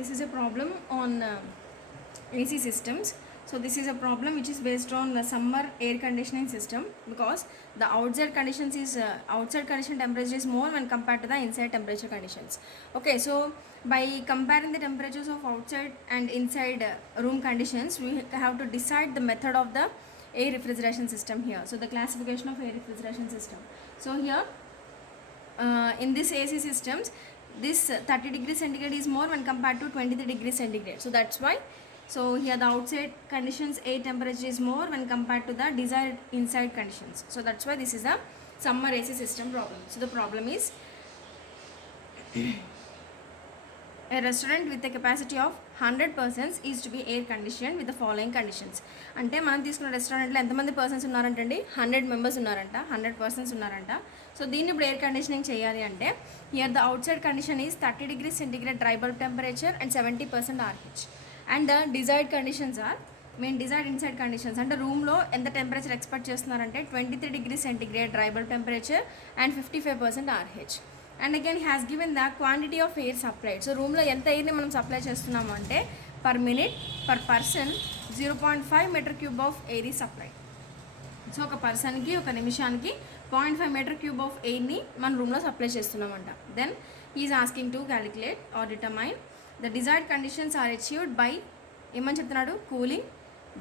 this is a problem on AC systems. So this is a problem which is based on the summer air conditioning system, because the outside conditions is outside condition temperature is more when compared to the inside temperature conditions. Okay, so by comparing the temperatures of outside and inside room conditions, we have to decide the method of the air refrigeration system here. So the classification of air refrigeration system. So here in this AC systems, this 30 degrees centigrade is more when compared to 23 degrees centigrade. So that's why, so here the outside conditions air temperature is more when compared to the desired inside conditions. So that's why this is a summer AC system problem. So the problem is a restaurant with a capacity of 100 persons is to be air conditioned with the following conditions. అంటే మనం తీసుకున్న రెస్టారెంట్లో ఎంతమంది persons ఉన్నారంటండి, 100 members ఉన్నారంట, 100 persons ఉన్నారంట. So దీన్ని ఇప్పుడు air conditioning చేయాలి అంటే here the outside condition is 30 degrees centigrade dry bulb temperature and 70% RH. And the desired conditions are main desired inside conditions. అంటే రూమ్లో ఎంత టెంపరేచర్ ఎక్స్పెక్ట్ చేస్తున్నారంటే 23 degrees centigrade dry bulb temperature and 55% RH. And again has given the quantity of air supplied. So రూమ్లో ఎంత ఎయిర్ని మనం supply చేస్తున్నాము అంటే per minute per person 0.5 meter cube of air ఈ సప్లైడ్. సో ఒక పర్సన్కి ఒక నిమిషానికి 0.5 meter cube ఆఫ్ ఎయిర్ని మన రూమ్లో సప్లై చేస్తున్నామంట. Then is asking to calculate or determine the desired conditions are achieved by ఏమని చెప్తున్నాడు, cooling,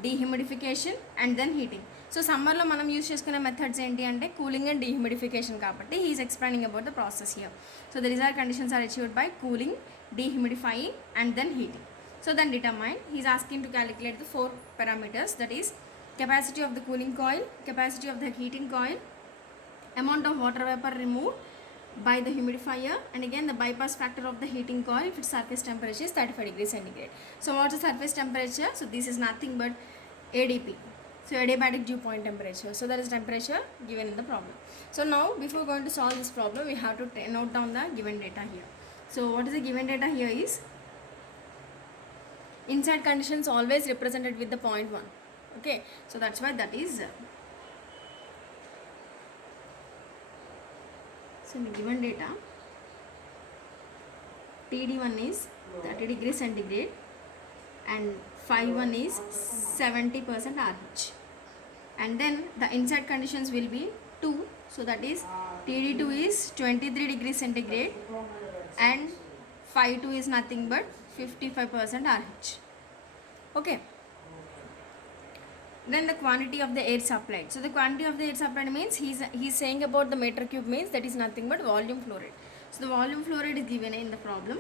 dehumidification and then heating. So సమ్మర్లో మనం యూజ్ చేసుకునే మెథడ్స్ ఏంటి అంటే కూలింగ్ అండ్ డీహ్యూమిడిఫికేషన్, కాబట్టి he's explaining about the process here. So the desired conditions are achieved by cooling, dehumidifying and then heating. So then determine, he is asking to calculate the 4 parameters, that is capacity of the cooling coil, capacity of the heating coil, amount of water vapor removed by the humidifier, and again the bypass factor of the heating coil if its surface temperature is 35 degrees centigrade. So what's the surface temperature? So this is nothing but ADP, so adiabatic dew point temperature. So that is temperature given in the problem. So now before going to solve this problem, we have to note down the given data here. So what is the given data here is inside conditions always represented with the 0.1. Okay, so that's why that is so in the given data TD1 is 30 degrees centigrade and phi 1 is 70% RH, and then the inside conditions will be 2, so that is TD2 is 23 degrees centigrade and phi 2 is nothing but 55% RH. Okay, then the quantity of the air supplied. So the quantity of the air supplied means he's saying about the meter cube, means that is nothing but volume flow rate. So the volume flow rate is given in the problem.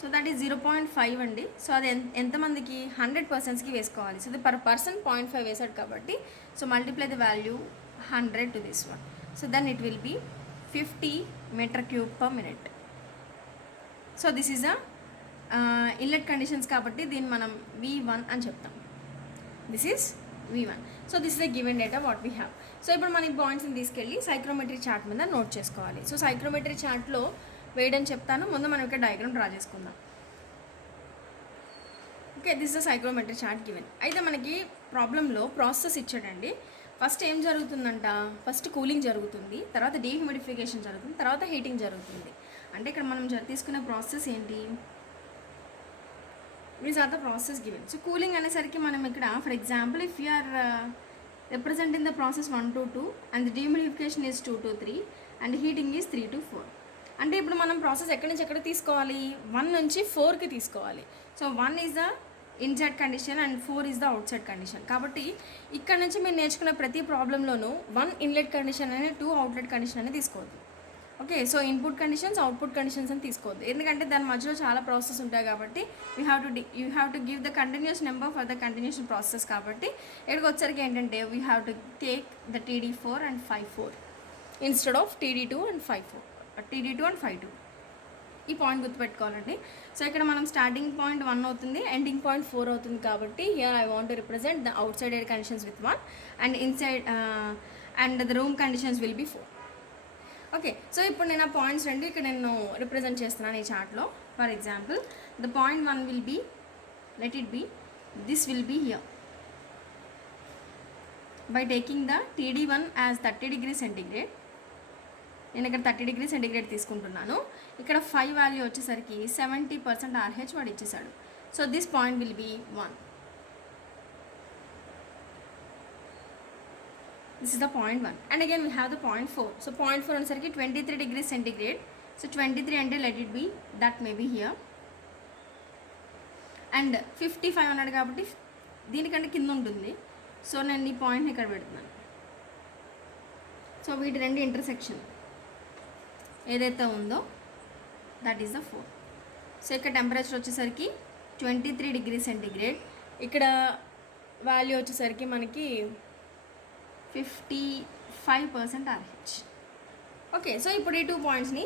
So that is 0.5 అండి. So అది ఎంతమందికి 100 పర్సన్స్కి వేసుకోవాలి. So అది per person 0.5 వేసాడు కాబట్టి, so multiply the value 100 to this one. So then it will be 50 meter cube per minute. So this is a inlet conditions కాబట్టి దీన్ని మనం V1 అని చెప్తాం. This is V1. So this is the given data what we have. So ఇప్పుడు మనం ఈ పాయింట్స్ని తీసుకెళ్ళి సైక్రోమెట్రీ చార్ట్ మీద నోట్ చేసుకోవాలి. సో సైక్రోమెట్రీ చార్ట్లో వేయడం చెప్తాను, ముందు మనం ఇక్కడ డయాగ్రామ్ డ్రా చేసుకుందాం. Okay, this the psychrometry chart given. అయితే మనకి ప్రాబ్లంలో ప్రాసెస్ ఇచ్చాడండి. ఫస్ట్ ఏం జరుగుతుందంట, ఫస్ట్ కూలింగ్ జరుగుతుంది, తర్వాత డీహ్యూమిడిఫికేషన్ జరుగుతుంది, తర్వాత హీటింగ్ జరుగుతుంది. అంటే ఇక్కడ మనం తీసుకునే ప్రాసెస్ ఏంటి, these are the process given. So cooling అనేసరికి మనం ఇక్కడ for example if you are representing the process 1 to 2 and the dehumidification is 2 to 3 and heating is 3 to 4. అంటే ఇప్పుడు మనం ప్రాసెస్ ఎక్కడి నుంచి ఎక్కడ తీసుకోవాలి, 1 నుంచి 4కి తీసుకోవాలి. So 1 is the inside condition and 4 is the outside condition. కాబట్టి ఇక్కడ నుంచి మీరు నేర్చుకునే ప్రతి ప్రాబ్లంలోనూ 1 ఇన్లెట్ కండిషన్ అని 2 అవుట్లెట్ కండిషన్ అని తీసుకోవద్దు. Okay, so input conditions output conditions అని తీసుకోవద్దు, ఎందుకంటే దాని మధ్యలో చాలా ప్రాసెస్ ఉంటాయి కాబట్టి you have to give the continuous number for the continuation process. కాబట్టి ఇక్కడికి వచ్చరికి ఏంటంటే we have to take the TD4 and phi 4 instead of TD2 and phi 4, TD2 and phi 2. ఈ పాయింట్ గుర్తుపెట్టుకోవాలండి. సో ఇక్కడ మనం స్టార్టింగ్ పాయింట్ 1 అవుతుంది, ending point 4 అవుతుంది. కాబట్టి here I want to represent the out side air conditions with 1 and inside and the room conditions will be 4. Okay, so ఇప్పుడు నేను ఆ points రెండు ఇక్కడ నేను రిప్రజెంట్ చేస్తున్నాను ఈ చార్ట్లో. For example the point 1 will be, let it be, this will be here by taking the TD1 as 30 degrees centigrade నేను ఇక్కడ 30 డిగ్రీ సెంటిగ్రేడ్ తీసుకుంటున్నాను. ఇక్కడ 5 వాల్యూ వచ్చేసరికి 70% RH వాడు ఇచ్చేసాడు. So this point will be 1. This is the point 1. And again we have the point 4. So point 4 అనేసరికి 23 degrees centigrade. So 23 అంటే let it be, that may be here. And 55 అన్నాడు కాబట్టి దీనికంటే కింద ఉంటుంది. సో నేను ఈ పాయింట్ని ఇక్కడ పెడుతున్నాను. సో వీటి రెండు ఇంటర్సెక్షన్ ఏదైతే ఉందో దట్ ఈస్ ద 4. సో ఇక్కడ టెంపరేచర్ వచ్చేసరికి 23 డిగ్రీ సెంటిగ్రేడ్. ఇక్కడ వాల్యూ వచ్చేసరికి మనకి 55% RH. ఓకే, సో ఇప్పుడు ఈ 2 పాయింట్స్ని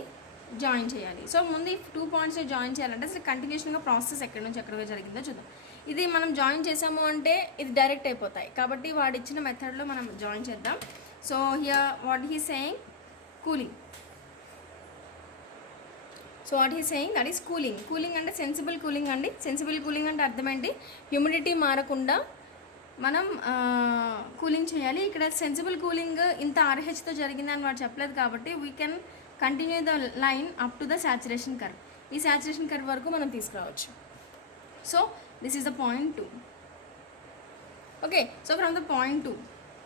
జాయిన్ చేయాలి. సో ముందు ఈ 2 పాయింట్స్ని జాయిన్ చేయాలంటే అసలు కంటిన్యూషన్గా ప్రాసెస్ ఎక్కడి నుంచి ఎక్కడికి జరిగిందో చూద్దాం. ఇది మనం జాయిన్ చేసాము అంటే ఇది డైరెక్ట్ అయిపోతాయి కాబట్టి వాడు ఇచ్చిన మెథడ్లో మనం జాయిన్ చేద్దాం. So here what he saying cooling. So what he saying that is cooling. Cooling అంటే సెన్సిబుల్ కూలింగ్ అండి. సెన్సిబుల్ కూలింగ్ అంటే అర్థం ఏంటి? హ్యూమిడిటీ మారకుండా మనం కూలింగ్ చేయాలి. ఇక్కడ సెన్సిబుల్ కూలింగ్ ఇంత RHతో జరిగిందని వాడు చెప్పలేదు కాబట్టి we can continue the line up to the saturation curve. ఈ సాచురేషన్ కర్వ్ వరకు మనం తీసుకురావచ్చు. So this is the point 2. Okay, so from the point 2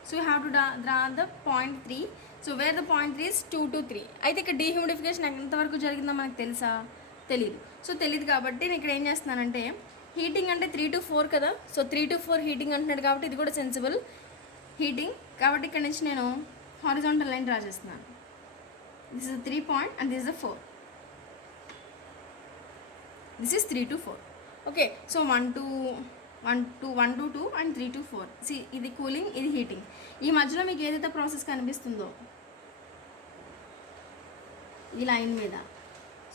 so you have to draw the point 3. So where the point 3 is 2 to 3. అయితే ఇక్కడ dehumidification ఎంతవరకు జరిగిందో మనకు తెలుసా? తెలీదు. సో తెలియదు కాబట్టి నేను ఇక్కడ ఏం చేస్తున్నానంటే హీటింగ్ అంటే 3 to 4 కదా. సో 3 to 4 హీటింగ్ అంటున్నాడు కాబట్టి ఇది కూడా సెన్సిబుల్ హీటింగ్ కాబట్టి ఇక్కడ నుంచి నేను హారిజాంటల్ లైన్ డ్రా చేస్తున్నాను. This is 3 point and this is the 4. This is 3 to 4. Okay, so 1 to 2 and 3 to 4. See ఇది కూలింగ్, ఇది హీటింగ్. ఈ మధ్యలో మీకు ఏదైతే ప్రాసెస్ కనిపిస్తుందో ఈ లైన్ మీద,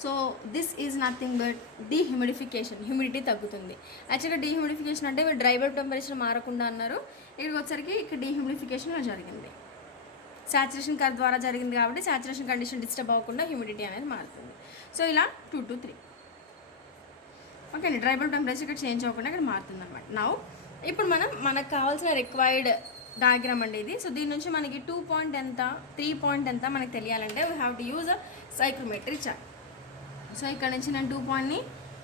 so this is nothing but dehumidification. Humidity తగ్గుతుంది. యాక్చువల్గా డీహ్యూమిడిఫికేషన్ అంటే మీరు డ్రై బల్బ్ టెంపరేచర్ మారకుండా అన్నారు. ఇక్కడికి వచ్చరికి ఇక్కడ డీహ్యూమిడిఫికేషన్ జరిగింది. సాచురేషన్ కర్వ్ ద్వారా జరిగింది కాబట్టి సాచురేషన్ కండిషన్ డిస్టర్బ్ అవ్వకుండా హ్యూమిడిటీ అనేది మారుతుంది. సో ఇలా 2 to 3. ఓకే అండి, డ్రై బల్బ్ టెంపరేచర్ ఇక్కడ చేంజ్ అవ్వకుండా ఇక్కడ మారుతుంది అనమాట. నౌ ఇప్పుడు మనకు కావాల్సిన రిక్వైర్డ్ డయాగ్రామ్ అండి ఇది. సో దీని నుంచి మనకి 2 point ఎంత 3 point ఎంత మనకు తెలియాలంటే we have to use a psychrometric chart. So ఇక్కడ నుంచి నేను 2 పాయింట్ని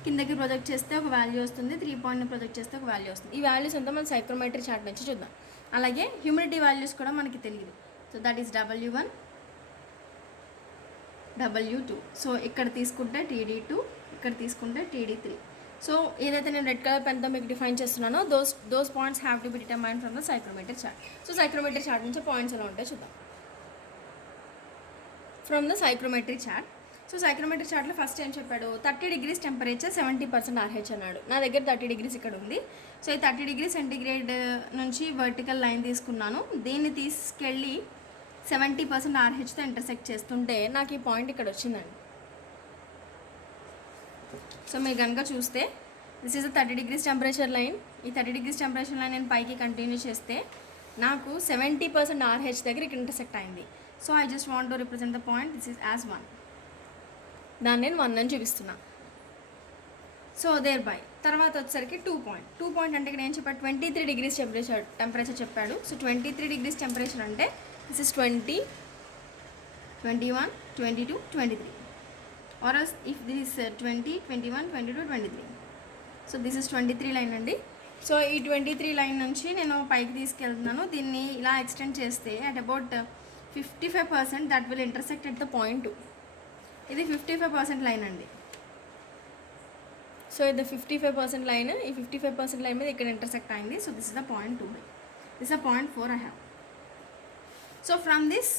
కిందకి ప్రొజెక్ట్ చేస్తే ఒక వాల్యూ వస్తుంది, 3 పాయింట్ని ప్రొజెక్ట్ చేస్తే ఒక వాల్యూ వస్తుంది. ఈ వాల్యూస్ అంతా మనం సైక్రోమెట్రిక్ చార్ట్ నుంచి చూద్దాం. అలాగే హ్యూమిడిటీ వాల్యూస్ కూడా మనకి తెలియదు. So that is W1 W2. So ఇక్కడ తీసుకుంటే TD2, ఇక్కడ తీసుకుంటే TD3. సో ఏదైతే నేను రెడ్ కలర్ పెన్తో మీకు డిఫైన్ చేస్తున్నానో those points have to be determined from the psychrometric chart. So psychrometric chart నుంచి పాయింట్స్ ఎలా ఉంటాయో చూద్దాం. From the psychrometric chart. So సైక్రోమెట్రిక్ చార్ట్లో ఫస్ట్ ఏం చెప్పాడు? 30 degrees టెంపరేచర్ 70% RH అన్నాడు. నా దగ్గర 30 degrees ఇక్కడ ఉంది. సో ఈ 30 degrees సెంటిగ్రేడ్ నుంచి వర్టికల్ లైన్ తీసుకున్నాను. దీన్ని తీసుకెళ్ళి 70% RHతో ఇంటర్సెక్ట్ చేస్తుంటే నాకు ఈ పాయింట్ ఇక్కడ వచ్చిందండి. సో మీరు కనుక చూస్తే this is 30 degrees temperature line. ఈ 30 degrees టెంపరేచర్ లైన్ నేను పైకి కంటిన్యూ చేస్తే నాకు 70% RH దగ్గర ఇక్కడ ఇంటర్సెక్ట్ అయింది. So I just want to represent the point this is as 1. దాన్ని నేను 1 అని చూపిస్తున్నా. సో దేర్ బై తర్వాత వచ్చేసరికి 2 point అంటే ఇక్కడ ఏం చెప్పాడు? 23 degrees టెంపరేచర్ చెప్పాడు. సో 23 degrees టెంపరేచర్ అంటే this is 20, 21, 22, 23. or else if this is 20, 21, 22, 23. So this is 23 line అండి. సో ఈ 23 లైన్ నుంచి నేను పైకి తీసుకెళ్తున్నాను. దీన్ని ఇలా ఎక్స్టెండ్ చేస్తే at about 55% that will intersect at the point 2. ఇది 55% లైన్ అండి. సో ఇది 55% లైన్. ఈ 55% లైన్ మీద ఇక్కడ ఇంటర్సెక్ట్ అయింది. So this is the point 2. This is the point 4 I have. So from this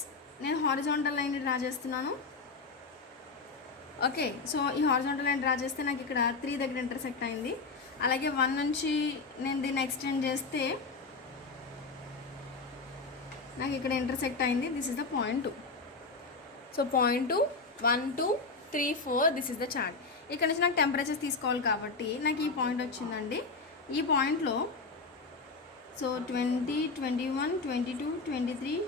నేను హారిజాంటల్ లైన్ డ్రా చేస్తున్నాను. ఓకే, సో ఈ హారిజాంటల్ లైన్ డ్రా చేస్తే నాకు ఇక్కడ 3 దగ్గర ఇంటర్సెక్ట్ అయింది. అలాగే 1 నుంచి నేను దీన్ని ఎక్స్టెండ్ చేస్తే నాకు ఇక్కడ ఇంటర్సెక్ట్ అయింది. This is the point 2. So point 2, 1, 2, 3, 4 this is the chart. ఇక్కడ నుంచి నాకు టెంపరేచర్స్ తీసుకోవాలి కాబట్టి నాకు ఈ పాయింట్ వచ్చిందండి. ఈ పాయింట్లో so 20, 21, 22, 23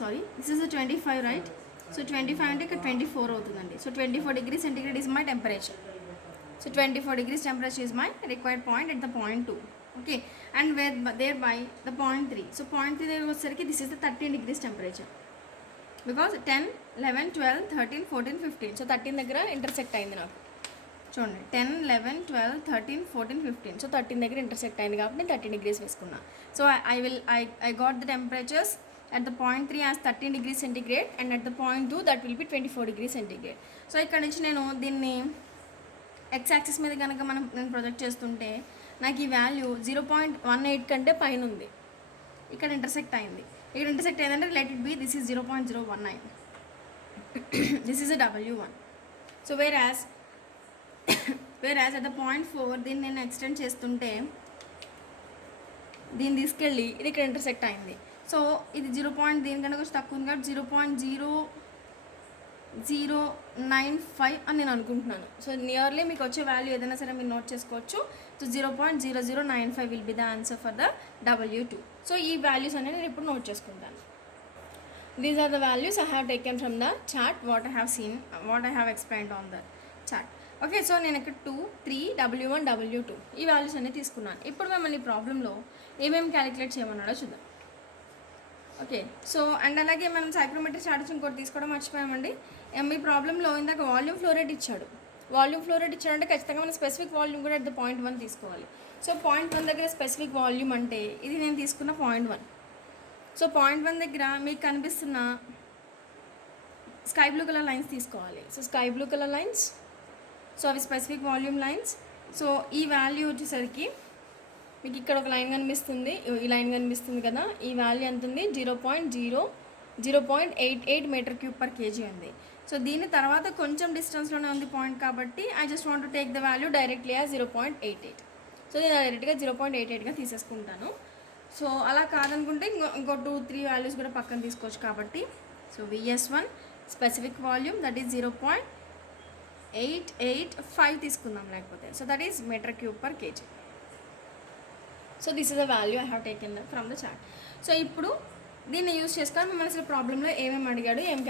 sorry this is the 25 right. So 25 అంటే ఇక్కడ 24 అవుతుందండి. So 24 degrees centigrade is my temperature. So 24 degrees temperature is my required point at the point 2. Okay, and where there by the point 3. So point 3 దగ్గర వచ్చేసరికి this is the 13 degrees temperature. Because 10, 11, 12, 13, 14, 15. So 13 దగ్గర intersect అయింది నాకు. చూడండి 10, 11, 12, 13, 14, 15. So 13 దగ్గర intersect అయింది కాబట్టి 30 degrees వేసుకున్నా. So I got the temperatures at the point 3 as 13 degrees centigrade and at the point 2 that will be 24 degrees centigrade. So ఇక్కడ నుంచి నేను దీన్ని ఎక్స్ యాక్సిస్ మీద కనుక నేను ప్రొజెక్ట్ చేస్తుంటే నాకు ఈ వాల్యూ 0.18 కంటే పైన ఉంది. ఇక్కడ ఇంటర్సెక్ట్ అయింది. ఇక్కడ ఇంటర్సెక్ట్ అయిందంటే let it be this is 0.019. This is a W1. So whereas at the point 4 దీన్ని నేను ఎక్స్టెండ్ చేస్తుంటే దీన్ని తీసుకెళ్ళి ఇది ఇక్కడ ఇంటర్సెక్ట్ అయింది. సో ఇది దీనికన్నా కొంచెం తక్కువ ఉంది కాబట్టి 0.0095 అని నేను అనుకుంటున్నాను. సో నియర్లీ మీకు వచ్చే వాల్యూ ఏదైనా సరే మీరు నోట్ చేసుకోవచ్చు. So 0.0095 will be the answer for the W2. So ఈ వాల్యూస్ అనేది నేను ఇప్పుడు నోట్ చేసుకుంటాను. These are the values I have taken from the chart what I have explained on the chart. Okay, so నేను ఇక్కడ 2, 3, W1, W2 ఈ values అన్నీ తీసుకున్నాను. ఇప్పుడు మిమ్మల్ని ప్రాబ్లంలో ఏమేమి క్యాలిక్యులేట్ చేయమన్నాడో చూద్దాం. ఓకే, సో అండ్ అలాగే మనం సైక్రోమెట్రీ చార్ట్స్ ఇంకోటి తీసుకోవడం మర్చిపోయామండి. మీ ప్రాబ్లంలో ఇందాక వాల్యూమ్ ఫ్లో రేట్ ఇచ్చాడు. వాల్యూమ్ ఫ్లో రేట్ ఇచ్చాడంటే ఖచ్చితంగా మనం స్పెసిఫిక్ వాల్యూమ్ కూడా అట్ ద పాయింట్ 1 తీసుకోవాలి. సో పాయింట్ 1 దగ్గర స్పెసిఫిక్ వాల్యూమ్ అంటే ఇది నేను తీసుకున్న పాయింట్ 1. సో పాయింట్ 1 దగ్గర మీకు కనిపిస్తున్న స్కై బ్లూ కలర్ లైన్స్ తీసుకోవాలి. So sky blue colour lines, so అవి స్పెసిఫిక్ వాల్యూమ్ లైన్స్. సో ఈ వాల్యూ వచ్చేసరికి మీకు ఇక్కడ ఒక లైన్ కనిపిస్తుంది, ఈ లైన్ కనిపిస్తుంది కదా, ఈ వాల్యూ ఎంత ఉంది 0.88 మీటర్ క్యూబ్ పర్ కేజీ ఉంది. సో దీని తర్వాత కొంచెం డిస్టెన్స్లోనే ఉంది పాయింట్ కాబట్టి I just want to take the value directly as 0.88. So నేను డైరెక్ట్గా 0.88గా తీసేసుకుంటాను. సో అలా కాదనుకుంటే ఇంకో 2-3 వాల్యూస్ కూడా పక్కన తీసుకోవచ్చు కాబట్టి so VS1 specific volume that is 0.885 తీసుకుందాం లేకపోతే. So that is metre cube per kg. So this is the value I have taken from the chart. So ఇప్పుడు దీన్ని యూజ్ చేసుకొని మిమ్మల్ని అసలు ప్రాబ్లంలో ఏమేమి అడిగాడు, ఏం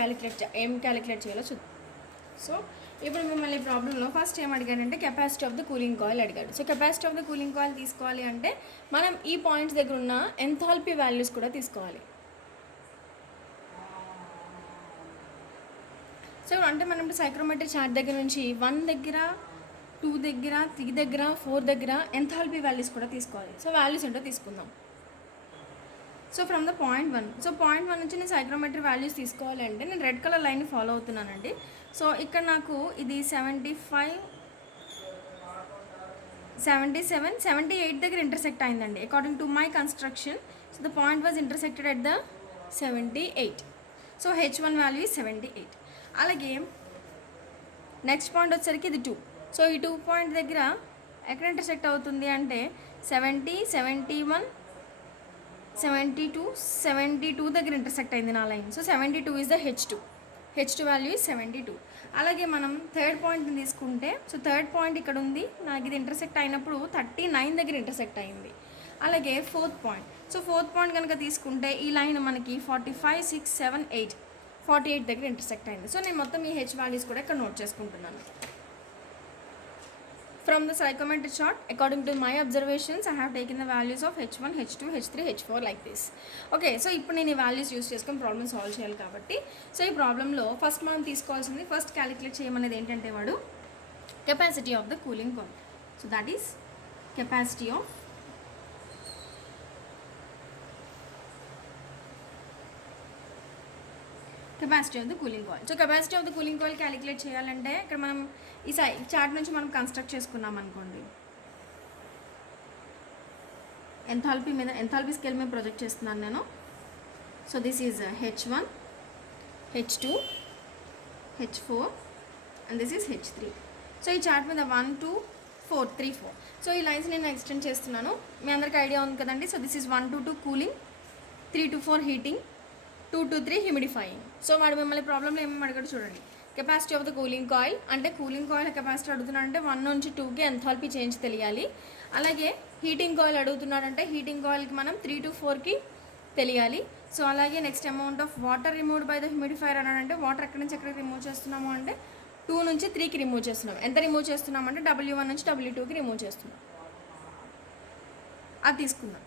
క్యాలిక్యులేట్ చేయాలో చూద్దాం. సో ఇప్పుడు మిమ్మల్ని ప్రాబ్లంలో ఫస్ట్ ఏం అడిగాడంటే capacity of the cooling coil అడిగాడు. So capacity of the cooling coil తీసుకోవాలి అంటే మనం ఈ పాయింట్స్ దగ్గర ఉన్న ఎంథాల్పీ వాల్యూస్ కూడా తీసుకోవాలి. సో అంటే మనం ఇప్పుడు సైక్రోమెట్రీ చార్ట్ దగ్గర నుంచి 1 దగ్గర, 2 దగ్గర, 3 దగ్గర, 4 దగ్గర ఎంథాల్పీ వాల్యూస్ కూడా తీసుకోవాలి. సో వాల్యూస్ ఏంటో తీసుకుందాం. So from the point 1, so point 1 నుంచి నేను సైక్రోమెట్రీ వాల్యూస్ తీసుకోవాలి అంటే నేను రెడ్ కలర్ లైన్ని ఫాలో అవుతున్నానండి. సో ఇక్కడ నాకు ఇది 75, 77, 78 దగ్గర ఇంటర్సెక్ట్ అయిందండి according to my construction. So the point was intersected at the 78. So H1 value is 78. అలాగే నెక్స్ట్ పాయింట్ వచ్చేసరికి ఇది 2. సో ఈ 2 పాయింట్ దగ్గర ఎక్కడ ఇంటర్సెక్ట్ అవుతుంది అంటే 70, 71, 72, 72 దగ్గర ఇంటర్సెక్ట్ అయింది నా line. So 72 is the H2 value is 72. అలాగే మనం థర్డ్ పాయింట్ని తీసుకుంటే సో థర్డ్ పాయింట్ ఇక్కడ ఉంది, నాకు ఇది ఇంటర్సెక్ట్ అయినప్పుడు 39 దగ్గర ఇంటర్సెక్ట్ అయింది. అలాగే fourth point, so fourth point కనుక తీసుకుంటే ఈ లైన్ మనకి 45, 6, 7, 8, 48 దగ్గర ఇంటర్సెక్ట్ అయింది. సో నేను మొత్తం ఈ H వాల్యూస్ కూడా ఇక్కడ నోట్ చేసుకుంటున్నాను. From the psychometric chart, according to my observations, I have taken the values of H1, H2, H3, H4 like this. Okay, so ఇప్పుడు నేను ఈ వాల్యూస్ యూస్ చేసుకొని ప్రాబ్లమ్ సాల్వ్ చేయాలి కాబట్టి సో ఈ ప్రాబ్లంలో ఫస్ట్ మనం తీసుకోవాల్సింది, ఫస్ట్ క్యాలిక్యులేట్ చేయమనేది ఏంటంటే వాడు capacity of the cooling coil. So that is capacity of the cooling coil. So capacity of the cooling coil calculate చేయాలంటే ఇక్కడ మనం ఈ చార్ట్ నుంచి మనం కన్స్ట్రక్ట్ చేసుకున్నాం అనుకోండి, ఎంథాల్పీ స్కేల్ మీద ప్రొజెక్ట్ చేస్తున్నాను నేను. So this is H1, H2, H4 and this is H3. So ఈ చార్ట్ మీద 1, 2, 4, 3, 4. సో ఈ లైన్స్ నేను ఎక్స్టెండ్ చేస్తున్నాను, మీ అందరికీ ఐడియా ఉంది కదండి. So this is 1 to 2 cooling, 3 to 4 heating, 2 to 3 humidifying. So వాడు మిమ్మల్ని ప్రాబ్లంలో ఏమేమి అడిగాడు చూడండి. Capacity of the cooling coil అంటే కూలింగ్ కాయిల్ కెపాసిటీ అడుగుతున్నాడంటే 1 నుంచి 2కి ఎంథాల్పీ చేంజ్ తెలియాలి. అలాగే హీటింగ్ కాయిల్ అడుగుతున్నాడంటే హీటింగ్ కాయిల్కి మనం 3 to 4కి తెలియాలి. సో అలాగే next amount of water removed by the humidifier అన్నాడంటే వాటర్ ఎక్కడి నుంచి ఎక్కడికి రిమూవ్ చేస్తున్నాము అంటే 2 నుంచి 3కి రిమూవ్ చేస్తున్నాం. ఎంత రిమూవ్ చేస్తున్నాం అంటే W1 నుంచి W2కి రిమూవ్ చేస్తున్నాం. అది తీసుకుందాం.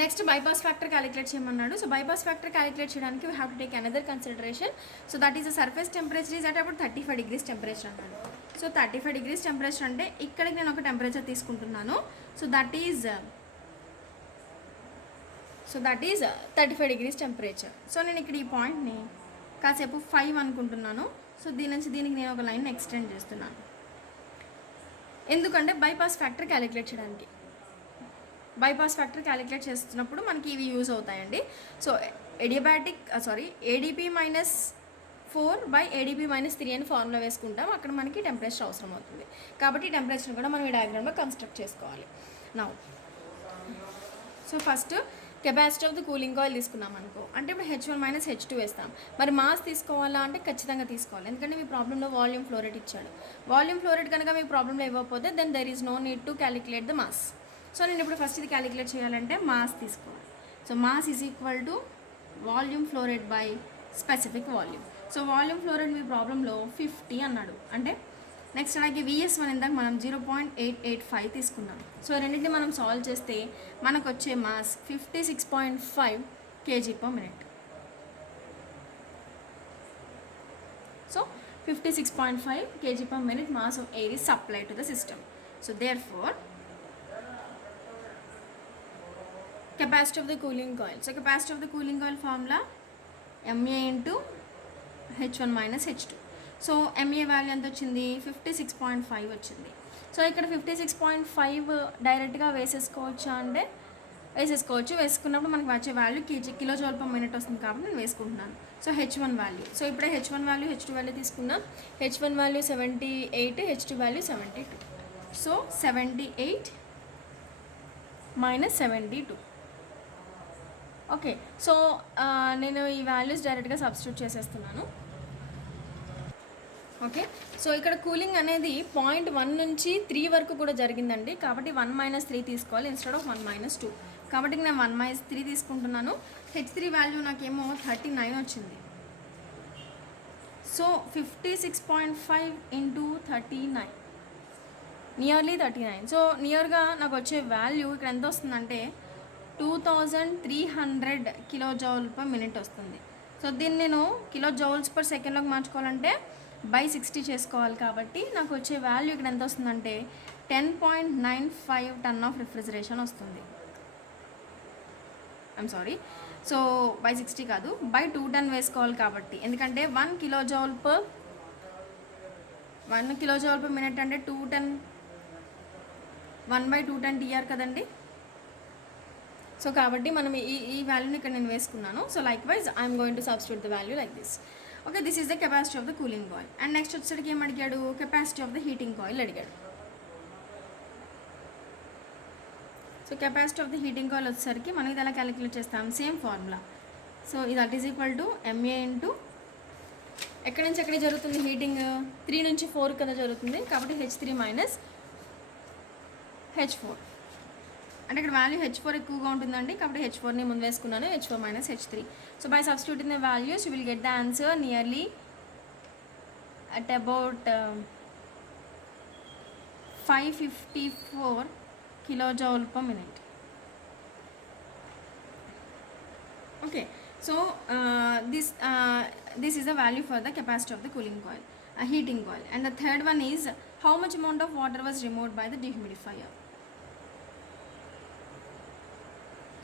నెక్స్ట్ బైపాస్ ఫ్యాక్టర్ క్యాలిక్యులేట్ చేయమన్నాడు. సో బైపాస్ ఫ్యాక్టర్ క్యాలిక్యులేట్ చేయడానికి we have to take another consideration. So that is the surface temperature is at about 35 degrees temperature అన్నాడు. సో 35 degrees టెంపరేచర్ అంటే ఇక్కడికి నేను ఒక టెంపరేచర్ తీసుకుంటున్నాను. So that is 35 degrees temperature. So నేను ఇక్కడ ఈ పాయింట్ని కాసేపు 5 అనుకుంటున్నాను. సో దీని నుంచి దీనికి నేను ఒక లైన్ ఎక్స్టెండ్ చేస్తున్నాను. ఎందుకంటే బైపాస్ ఫ్యాక్టర్ క్యాలిక్యులేట్ చేయడానికి. బైపాస్ ఫ్యాక్టర్ క్యాలిక్యులేట్ చేస్తున్నప్పుడు మనకి ఇవి యూజ్ అవుతాయండి. సో ADP -4/ADP -3 అని ఫార్ములా వేసుకుంటాం. అక్కడ మనకి టెంపరేచర్ అవసరం అవుతుంది. కాబట్టి టెంపరేచర్ కూడా మనం ఈ డయాగ్రామ్లో కన్స్ట్రక్ట్ చేసుకోవాలి. Now so first capacity of the cooling coil తీసుకున్నాం అనుకో, అంటే ఇప్పుడు H1 - H2 వేస్తాం. మరి మాస్ తీసుకోవాలా అంటే ఖచ్చితంగా తీసుకోవాలి. ఎందుకంటే మీ ప్రాబ్లంలో వాల్యూమ్ ఫ్లో రేట్ ఇచ్చాడు. వాల్యూమ్ ఫ్లో రేట్ కనుక మీ ప్రాబ్లంలో ఇవ్వకపోతే then there is no need to calculate the mass. So నేను ఇప్పుడు ఫస్ట్ ఇది క్యాలిక్యులేట్ చేయాలంటే మాస్ తీసుకోవాలి. So mass is equal to volume flow rate by specific volume. So volume flow rate మీ ప్రాబ్లంలో 50 అన్నాడు. అంటే నెక్స్ట్ అలాగే VS1 ఇందాక మనం 0.885 తీసుకున్నాం. సో రెండింటిని మనం సాల్వ్ చేస్తే మనకు వచ్చే mass 56.5 kg/min. So 56.5 kg/min mass of air is supplied to the system. So therefore capacity of the cooling coil. So capacity of the cooling coil formula MA into H1 minus H2. So MA value ఎంత వచ్చింది? 56.5 వచ్చింది. So ఇక్కడ 56.5 డైరెక్ట్గా వేసేసుకోవచ్చా అంటే వేసేసుకోవచ్చు. వేసుకున్నప్పుడు మనకు వచ్చే value kilo joule per minute వస్తుంది కాబట్టి నేను వేసుకుంటున్నాను. So H1 value. సో ఇప్పుడే H1 వాల్యూ H2 వాల్యూ తీసుకున్నాం. H1 value 78, H2 value 72. So 78 - 72. Okay. So నేను ఈ వాల్యూస్ డైరెక్ట్గా సబ్స్టిట్యూట్ చేసేస్తున్నాను. ఓకే. సో ఇక్కడ కూలింగ్ అనేది 0.1 నుంచి 3 వరకు కూడా జరిగిందండి. కాబట్టి 1 - 3 తీసుకోవాలి ఇన్స్టెడ్ ఆఫ్ 1 - 2. కాబట్టి నేను 1 - 3 తీసుకుంటున్నాను. H3 వాల్యూ నాకేమో 39 వచ్చింది. So 56.5 into 39 nearly 39. సో నియర్గా నాకు వచ్చే వాల్యూ ఇక్కడ ఎంత వస్తుందంటే 2300 kJ/min వస్తుంది. సో దీన్ని నేను kJ/s మార్చుకోవాలంటే by 60 చేసుకోవాలి. కాబట్టి నాకు వచ్చే వాల్యూ ఇక్కడ ఎంత వస్తుందంటే 10.95 ton ఆఫ్ రిఫ్రిజరేషన్ వస్తుంది. I'm sorry. సో by 60 కాదు, by 2 ton వేసుకోవాలి. కాబట్టి ఎందుకంటే 1 kJ/min అంటే 2 ton 1/2 ton TR కదండి. సో కాబట్టి మనం ఈ వాల్యూని ఇక్కడ నేను వేసుకున్నాను. So like wise I'm going to substitute the value like this. Okay, this is the capacity of the cooling coil. And next వచ్చేసరికి ఏం అడిగాడు? Capacity of the heating coil అడిగాడు. So capacity of the heating coil వచ్చేసరికి మనం ఇది ఎలా calculate చేస్తాం? Same formula. So ఇది that is equal to MA into ఎక్కడి నుంచి ఎక్కడికి జరుగుతుంది హీటింగ్? 3 నుంచి 4 కదా జరుగుతుంది. కాబట్టి H3 మైనస్ H4. అంటే ఇక్కడ వాల్యూ H4 ఎక్కువగా ఉంటుందండి. కాబట్టి H4ని ముందు వేసుకున్నాను. H4 minus H3. So by substituting the values you will get the answer nearly at about 554 kJ/min. Okay, so this is the value for the capacity of the cooling coil, heating coil. And the third one is how much amount of water was removed by the dehumidifier.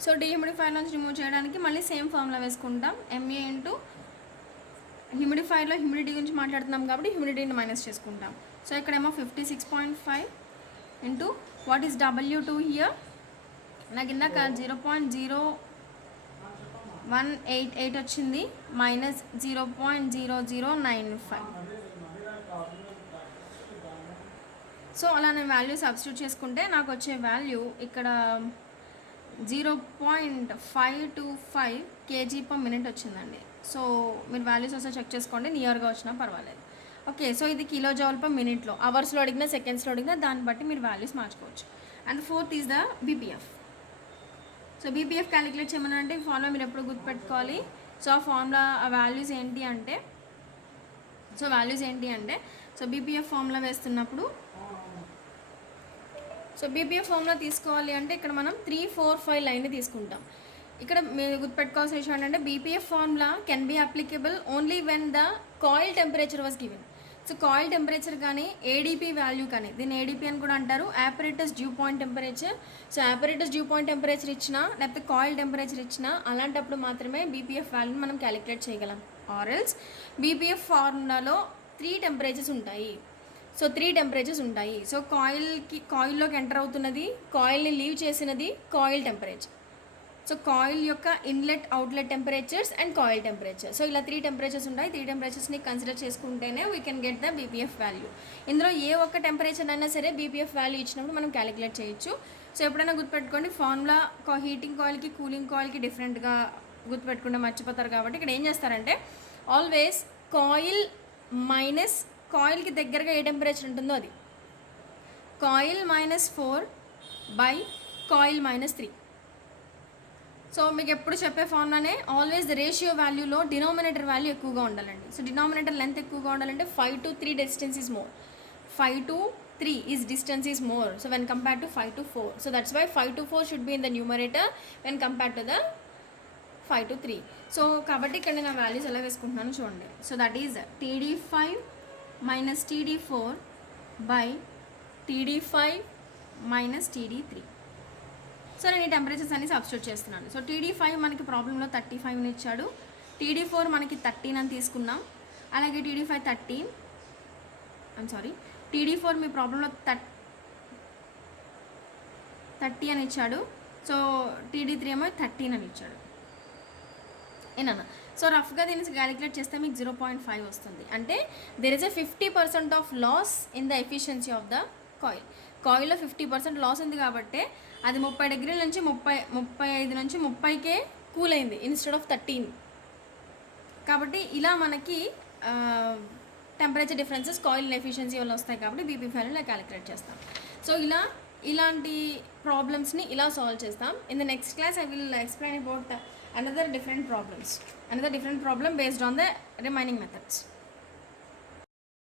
So dehumidifier నుంచి remove చేయడానికి మళ్ళీ same formula వేసుకుంటాం. MA into హ్యూమిడిఫైర్లో humidity గురించి మాట్లాడుతున్నాం కాబట్టి హ్యూమిడిటీని minus చేసుకుంటాం. So ఇక్కడేమో 56.5 into what is W2 here? నాకు ఇందాక 0.0188 వచ్చింది మైనస్ 0.0095. సో అలా నేను వాల్యూ సబ్స్టిట్యూట్ చేసుకుంటే నాకు వచ్చే వాల్యూ ఇక్కడ 0.525 kg/min వచ్చిందండి. సో మీరు వాల్యూస్ వస్తే చెక్ చేసుకోండి, నియర్గా వచ్చినా పర్వాలేదు. ఓకే, సో ఇది kJ/min, అవర్స్లో అడిగినా సెకండ్స్లో అడిగినా దాన్ని బట్టి మీరు వాల్యూస్ మార్చుకోవచ్చు. And fourth is the BPF. So BPF calculate చేయమని అంటే ఫార్ములా మీరు ఎప్పుడు గుర్తుపెట్టుకోవాలి. సో ఆ ఫార్ములా ఆ వాల్యూస్ ఏంటి అంటే సో BPF ఫార్ములా వేస్తున్నప్పుడు సో బీపీఎఫ్ ఫార్ములా తీసుకోవాలి అంటే ఇక్కడ మనం 3, 4, 5 లైన్ని తీసుకుంటాం. ఇక్కడ మీరు గుర్తుపెట్టుకోవాల్సిన విషయం ఏంటంటే BPF formula can be applicable only when the coil temperature was given. So coil temperature కానీ ఏడీపీ వాల్యూ కానీ, దీన్ని ఏడీపీ అని కూడా అంటారు, apparatus dew point temperature. So apparatus dew point temperature ఇచ్చినా లేకపోతే కాయిల్ టెంపరేచర్ ఇచ్చినా అలాంటప్పుడు మాత్రమే బీపీఎఫ్ వాల్యూని మనం క్యాలిక్యులేట్ చేయగలం. ఆర్ఎల్స్ బీపీఎఫ్ ఫార్ములాలో 3 టెంపరేచర్స్ ఉంటాయి. సో 3 టెంపరేచర్స్ ఉంటాయి. సో కాయిల్లోకి ఎంటర్ అవుతున్నది, కాయిల్ని లీవ్ చేసినది కాయిల్ టెంపరేచర్. సో కాయిల్ యొక్క inlet outlet temperatures and coil temperature. So ఇలా 3 టెంపరేచర్స్ ఉంటాయి. 3 టెంపరేచర్స్ని కన్సిడర్ చేసుకుంటేనే we can get the BPF value. ఇందులో ఏ ఒక్క టెంపరేచర్ అయినా సరే బీపీఎఫ్ వాల్యూ ఇచ్చినప్పుడు మనం క్యాలిక్యులేట్ చేయొచ్చు. సో ఎప్పుడైనా గుర్తుపెట్టుకోండి, ఫార్ములా హీటింగ్ కాయిల్కి కూలింగ్ కాయిల్కి డిఫరెంట్గా గుర్తుపెట్టుకుంటే మర్చిపోతారు. కాబట్టి ఇక్కడ ఏం చేస్తారంటే ఆల్వేస్ కాయిల్ మైనస్, కాయిల్కి దగ్గరగా ఏ టెంపరేచర్ ఉంటుందో అది, కాయిల్ -4 బై కాయిల్ -3. సో మీకు ఎప్పుడు చెప్పే ఫార్ములానే ఆల్వేస్ ద రేషియో వాల్యూలో డినామినేటర్ వాల్యూ ఎక్కువగా ఉండాలండి. సో డినామినేటర్ లెంత్ ఎక్కువగా ఉండాలంటే 5 to 3 distance is more. 5 to 3 ఈజ్ distance is more. So when compare to 5 to 4. So that's why 5 to 4 should be in the numerator when compare to the 5 to 3. So కాబట్టి ఇక్కడ నేను values ఎలా వేసుకుంటున్నాను చూడండి. So that is TD5 minus TD4 by TD5 minus TD3. So నేను ఈ temperatures అన్ని substitute చేస్తున్నాను. సో TD5 మనకి ప్రాబ్లంలో 35 ఇచ్చాడు, TD4 మనకి 13 అని తీసుకున్నాం, అలాగే TD5 13, TD4 మీ ప్రాబ్లంలో 30 అని ఇచ్చాడు. సో TD3 ఏమో 13 అని ఇచ్చాడు. ఏనా? సో రఫ్గా దీన్ని క్యాలిక్యులేట్ చేస్తే మీకు 0.5 వస్తుంది. అంటే there is a 50% of loss in the efficiency of the coil. కాయిల్లో 50% లాస్ ఉంది కాబట్టి అది 30 డిగ్రీల నుంచి 35 నుంచి 30కే కూల్ అయింది ఇన్స్టెడ్ ఆఫ్ 13. కాబట్టి ఇలా మనకి టెంపరేచర్ డిఫరెన్సెస్ కాయిల్ ఎఫిషియన్సీ వల్ల వస్తాయి. కాబట్టి బీపీ వాల్యూని క్యాలిక్యులేట్ చేస్తాం. సో ఇలాంటి ప్రాబ్లమ్స్ని ఇలా సాల్వ్ చేస్తాం. In the next class I will explain about another different problem based on the remaining methods.